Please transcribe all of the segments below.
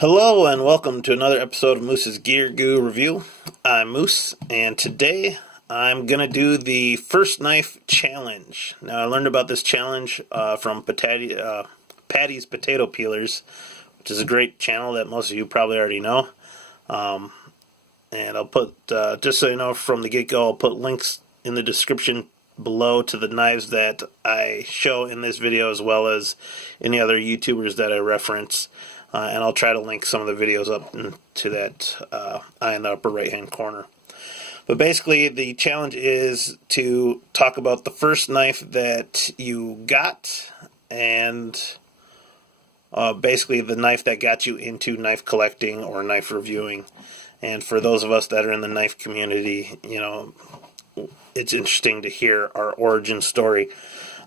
Hello and welcome to another episode of Moose's Gear Goo Review. I'm Moose, and today I'm going to do the first knife challenge. Now, I learned about this challenge from Paddy's Potato Peelers, which is a great channel that most of you probably already know. And I'll put, just so you know from the get-go, I'll put links in the description below to the knives that I show in this video, as well as any other YouTubers that I reference. And I'll try to link some of the videos up to that eye in the upper right hand corner. But basically the challenge is to talk about the first knife that you got, and basically the knife that got you into knife collecting or knife reviewing. And for those of us that are in the knife community, you know, it's interesting to hear our origin story.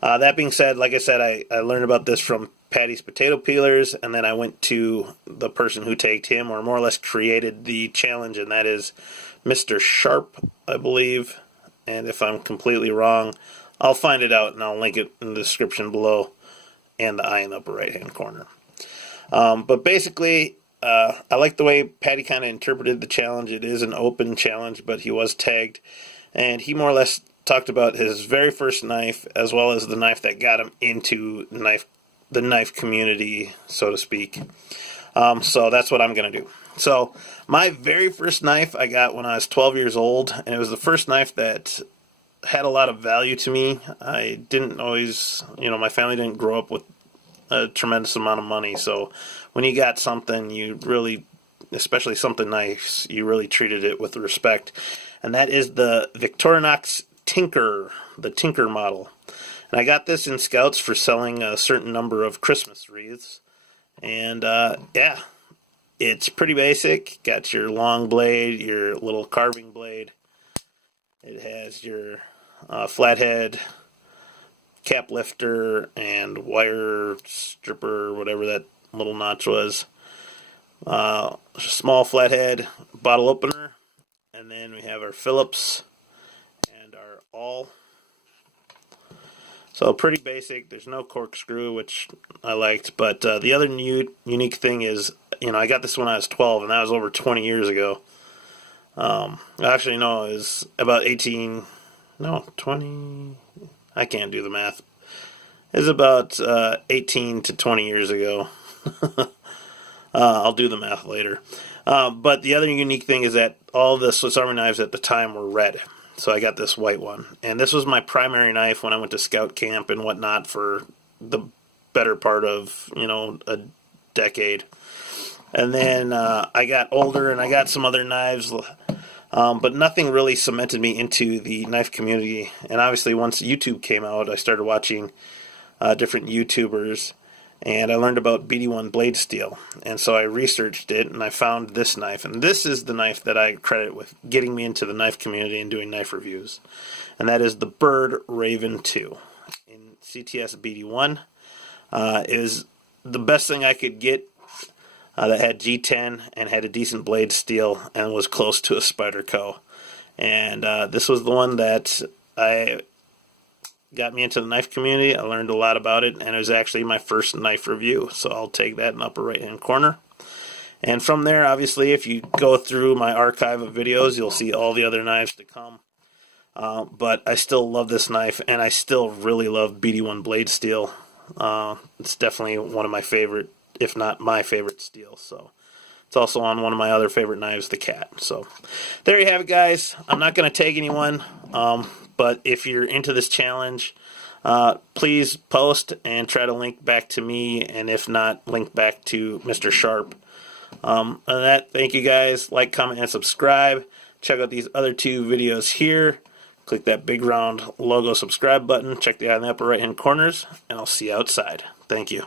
That being said, like I said, I learned about this from Paddy's Potato Peelers, and then I went to the person who tagged him, or more or less created the challenge, and that is Mr.Sharp, I believe. And if I'm completely wrong, I'll find it out, and I'll link it in the description below and the eye in the upper right-hand corner. But basically, I like the way Paddy kind of interpreted the challenge. It is an open challenge, but he was tagged, and he more or less talked about his very first knife, as well as the knife that got him into the knife community, so to speak. So that's what I'm going to do. So my very first knife I got when I was 12 years old, and it was the first knife that had a lot of value to me. I didn't always, my family didn't grow up with a tremendous amount of money, so when you got something, you really, especially something nice, you really treated it with respect. And that is the Victorinox Tinker, the Tinker model. And I got this in Scouts for selling a certain number of Christmas wreaths. And yeah, it's pretty basic. Got your long blade, your little carving blade. It has your flathead, cap lifter, and wire stripper, whatever that little notch was. Small flathead, bottle opener. And then we have our Phillips and our awl. So pretty basic. There's no corkscrew, which I liked. But the other unique thing is, I got this when I was 12, and that was over 20 years ago. Actually, no, it was about 20. I can't do the math. It was about 18 to 20 years ago. I'll do the math later. But the other unique thing is that all the Swiss Army knives at the time were red. So I got this white one. And this was my primary knife when I went to scout camp and whatnot for the better part of, a decade. And then I got older and I got some other knives, but nothing really cemented me into the knife community. And obviously once YouTube came out, I started watching different YouTubers. And I learned about BD1 blade steel, and so I researched it, and I found this knife. And this is the knife that I credit with getting me into the knife community and doing knife reviews. And that is the Bird Raven 2 in CTS BD1. It was the best thing I could get that had G10 and had a decent blade steel and was close to a Spyderco. And this was the one that got me into the knife community. I learned a lot about it, and it was actually my first knife review. So I'll take that in the upper right hand corner. And from there, obviously, if you go through my archive of videos, you'll see all the other knives to come. But I still love this knife, and I still really love BD1 blade steel. It's definitely one of my favorite, if not my favorite steel. So it's also on one of my other favorite knives, the Cat. So there you have it, guys. I'm not going to tag anyone. But if you're into this challenge, please post and try to link back to me, and if not, link back to Mr.Sharp. And that, thank you guys. Like, comment, and subscribe. Check out these other two videos here. Click that big round logo subscribe button. Check the eye in the upper right hand corners, and I'll see you outside. Thank you.